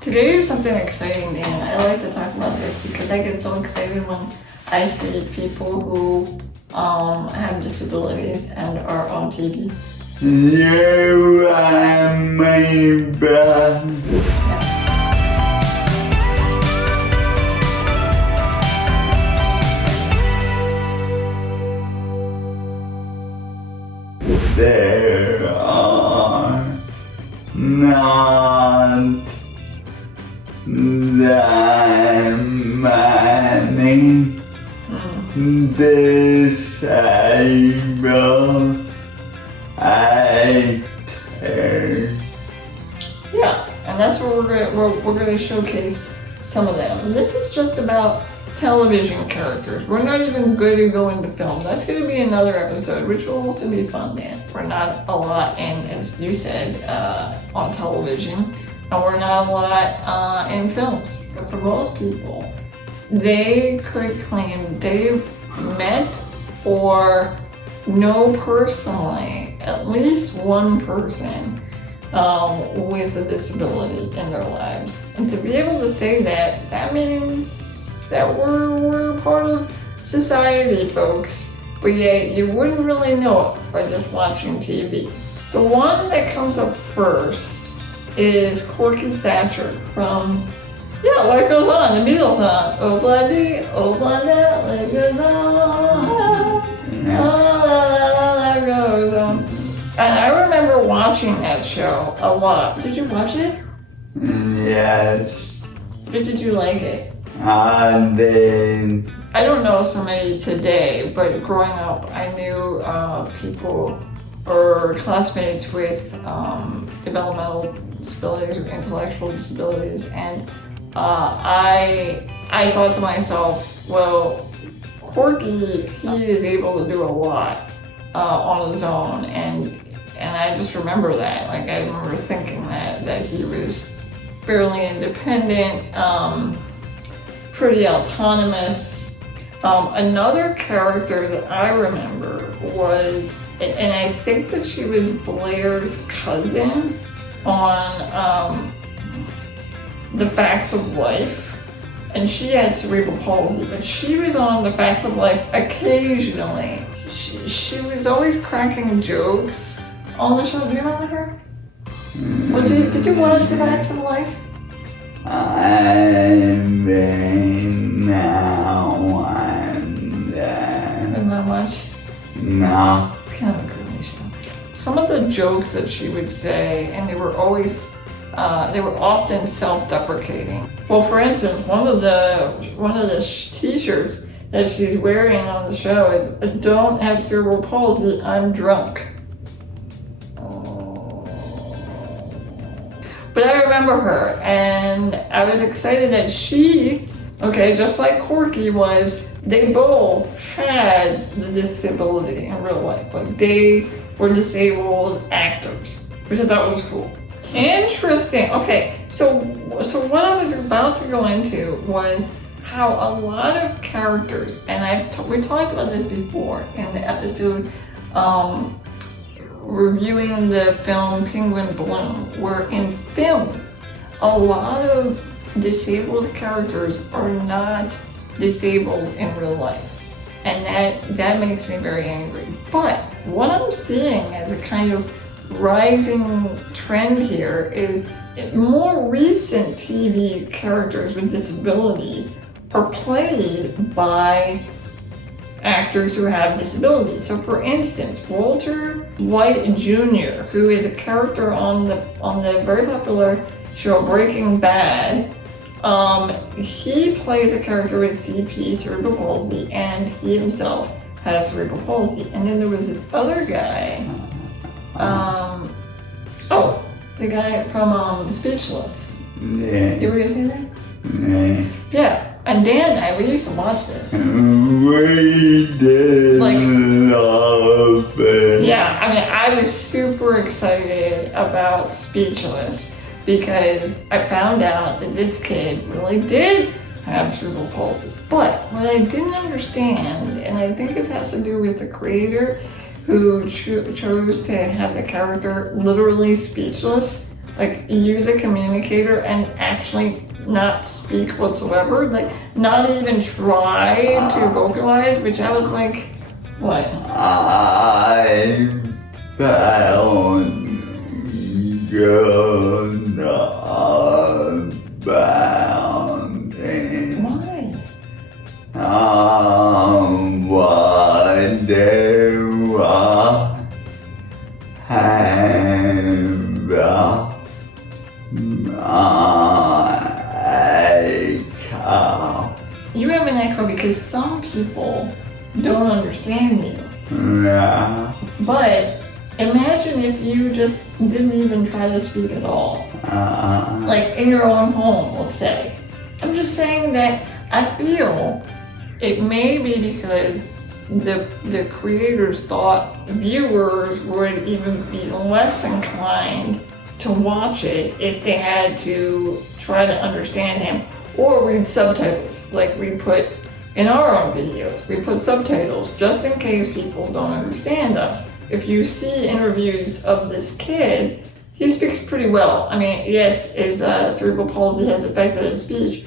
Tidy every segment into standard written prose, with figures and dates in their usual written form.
Today is something exciting, Dan. I like to talk about this because I get so excited when I see people who have disabilities and are on TV. You are my brother. There are not that many disabled actors. Yeah, and that's what we're gonna showcase some of them. And this is just about television characters. We're not even going to go into film. That's going to be another episode, which will also be fun, Dan. We're not a lot in, as you said, on television, and we're not a lot in films. But for most people, they could claim they've met or know personally at least one person with a disability in their lives. And to be able to say that, that means that we're part of society, folks. But yet you wouldn't really know it by just watching TV. The one that comes up first is Corky Thatcher from, Life Goes On, the Beatles song. Oh bloody, oh bloody, life goes on. Life goes on. And I remember watching that show a lot. Did you watch it? Yes, Did you like it? I did. I don't know so many today, but growing up, I knew people or classmates with developmental disabilities or intellectual disabilities, and I thought to myself, well, Corky, he is able to do a lot on his own, and I just remember that. Like, I remember thinking that he was fairly independent, pretty autonomous. Another character that I remember was, and I think that she was Blair's cousin on The Facts of Life, and she had cerebral palsy, but she was on The Facts of Life occasionally. She was always cracking jokes on the show. Do you remember her? Well, did you watch The Facts of Life? I've been now and then. Not much? No. It's kind of a girly show. Some of the jokes that she would say, and they were often self-deprecating. Well, for instance, one of the t-shirts that she's wearing on the show is, "Don't have cerebral palsy, I'm drunk." But I remember her, and I was excited that she, just like Corky was, they both had the disability in real life. Like, they were disabled actors, which I thought was cool. Interesting. Okay, so what I was about to go into was how a lot of characters, and we talked about this before in the episode reviewing the film Penguin Bloom, where in film, a lot of disabled characters are not disabled in real life. And that makes me very angry. But what I'm seeing as a kind of rising trend here is more recent TV characters with disabilities are played by actors who have disabilities. So for instance, Walter White Jr., who is a character on the very popular show Breaking Bad, he plays a character with CP, cerebral palsy, and he himself has cerebral palsy. And then there was this other guy, the guy from Speechless. Yeah. You were gonna say that? Yeah. Yeah. And Dan and I, we used to watch this. We did love it. Yeah, I mean, I was super excited about Speechless because I found out that this kid really did have cerebral palsy. But what I didn't understand, and I think it has to do with the creator who chose to have the character literally speechless, like use a communicator and actually not speak whatsoever, like not even try to vocalize, which I was like, what? I found good abounding. Why? What do I have echo? You have an echo because some people don't understand you. Yeah. But imagine if you just didn't even try to speak at all. Like in your own home, let's say. I'm just saying that I feel it may be because the creators thought viewers would even be less inclined to watch it if they had to try to understand him or read subtitles. Like we put in our own videos, we put subtitles just in case people don't understand us. If you see interviews of this kid, he speaks pretty well. I mean, yes, his cerebral palsy has affected his speech,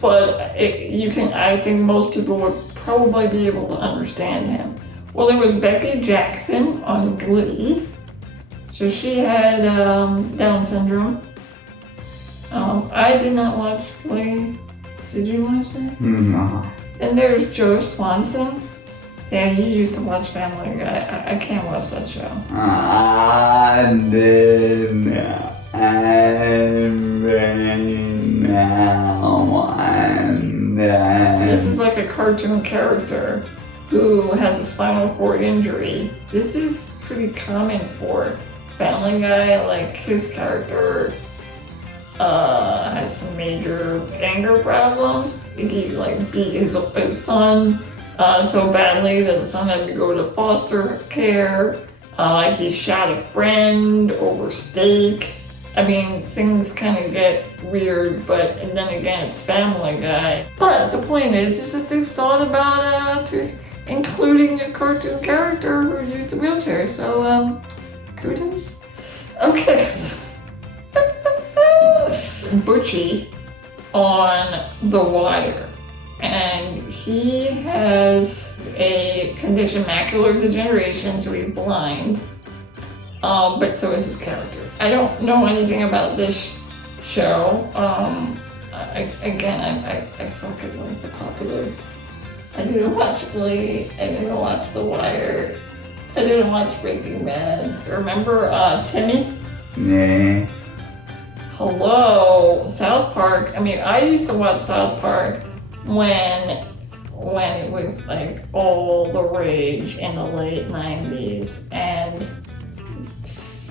but I think most people would probably be able to understand him. Well, there was Becky Jackson on Glee. So she had Down syndrome. I did not watch Glee. Did you watch it? No. And there's Joe Swanson. Yeah, you used to watch Family Guy. I can't watch that show. I did every now and then. This is like a cartoon character who has a spinal cord injury. This is pretty common for Family Guy. Like his character has some major anger problems. He like beat his son so badly that the son had to go to foster care. He shot a friend over steak. I mean, things kind of get weird, but and then again, it's Family Guy. But the point is that they've thought about including a cartoon character who used a wheelchair. So, kudos. Okay. So Butchie on The Wire, and he has a condition, macular degeneration, so he's blind. But so is his character. I don't know anything about this show. I suck at like the popular. I didn't watch Glee. I didn't watch The Wire. I didn't watch Breaking Bad. Remember Timmy? Nah. Hello, South Park. I mean, I used to watch South Park when it was like all the rage in the late 90s, and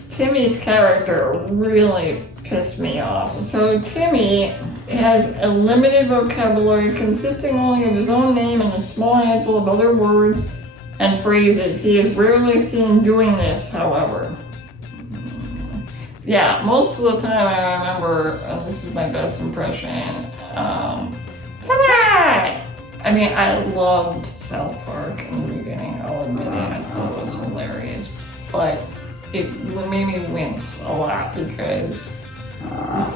Timmy's character really pissed me off. So Timmy has a limited vocabulary consisting only of his own name and a small handful of other words and phrases. He is rarely seen doing this, however. Yeah, most of the time I remember, this is my best impression, I mean, I loved South Park in the beginning, I'll admit it. I thought it was hilarious, but it made me wince a lot because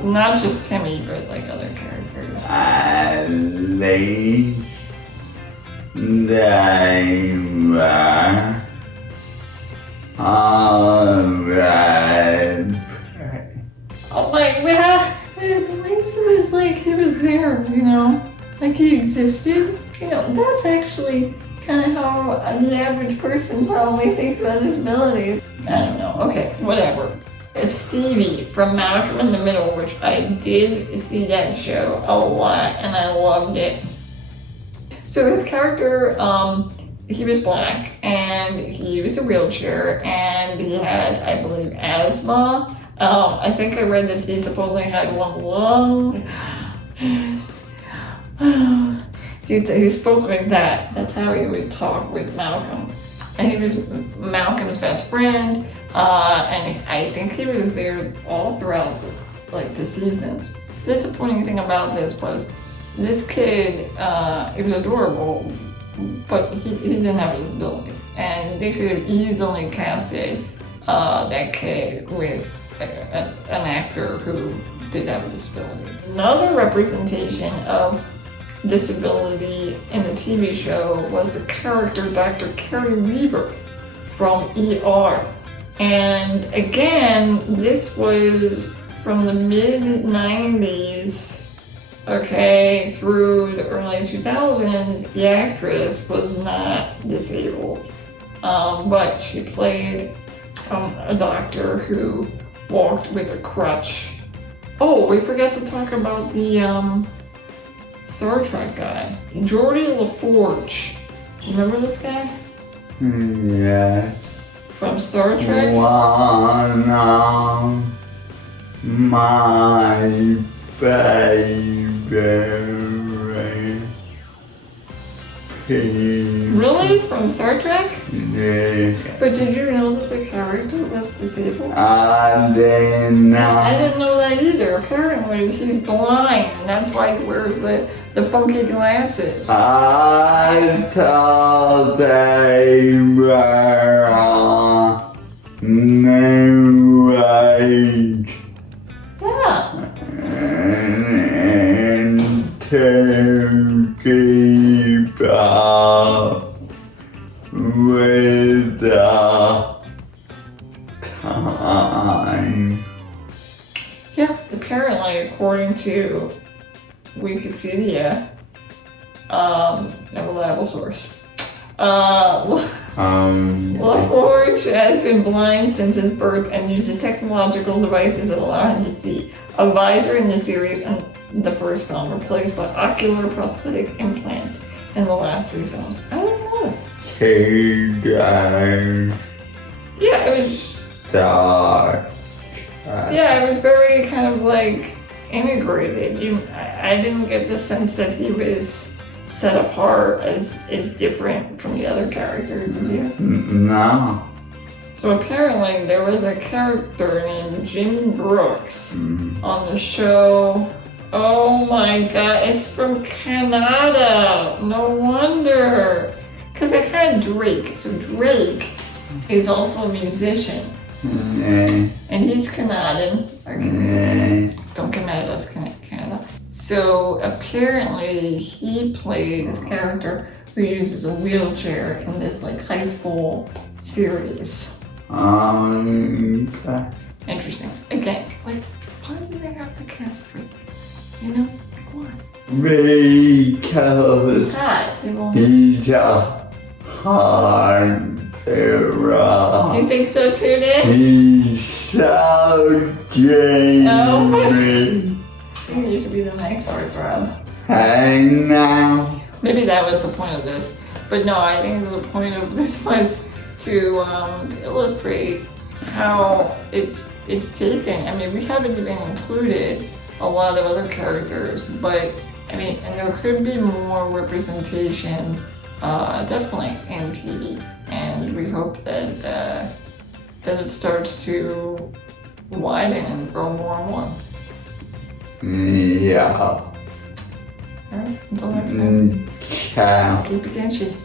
not just Timmy, but like other characters. At least they were alright. Oh my god, at least it was like he was there, you know? Like he existed. You know, that's actually kind of how the average person probably thinks about disabilities. I don't know. Okay, whatever. Stevie from Malcolm in the Middle, which I did see that show a lot and I loved it. So his character, he was black and he used a wheelchair and he had, I believe, asthma. I think I read that he supposedly had one lung. He spoke like that. That's how he would talk with Malcolm. And he was Malcolm's best friend. And I think he was there all throughout the seasons. Disappointing thing about this was this kid, he was adorable, but he didn't have a disability. And they could have easily casted that kid with an actor who did have a disability. Another representation of disability in the TV show was the character Dr. Carrie Weaver from ER. And again, this was from the mid-90s, okay, through the early 2000s. The actress was not disabled, but she played a doctor who walked with a crutch. Oh, we forgot to talk about the Star Trek guy, Geordi LaForge. Remember this guy? Yeah. From Star Trek? One of my favorite people. Really? From Star Trek? Yeah. But did you know that the character was disabled? I didn't know. I didn't know that either. Apparently he's blind, and that's why he wears the funky glasses. I thought they were new age Yeah. and to keep up with the time. Yeah, apparently, according to Wikipedia, a reliable source, LaForge has been blind since his birth and uses technological devices that allow him to see. A visor in the series and the first film replaced by ocular prosthetic implants in the last 3 films. I didn't know that. Yeah, it was. Yeah, it was very kind of like integrated. I didn't get the sense that he was set apart as different from the other characters, did you? No. So apparently there was a character named Jim Brooks on the show. Oh my god, it's from Canada. No wonder. Because it had Drake. So Drake is also a musician. And he's Canadian. Don't come at us, Canada. So apparently he played this character who uses a wheelchair in this like high school series. Interesting. Again, like, why do they have to cast Drake? You know, like why? Because He's hot. he's a hard You think so too, Nick? He's so genuine. Oh my. You could be the next heartthrob. I know. Maybe that was the point of this. But no, I think the point of this was to illustrate how it's taken. I mean, we haven't even included a lot of other characters, but I mean, and there could be more representation, definitely in TV. And we hope that that it starts to widen and grow more and more. Yeah. All right, until next time. Ciao. Keep it Ginchiest.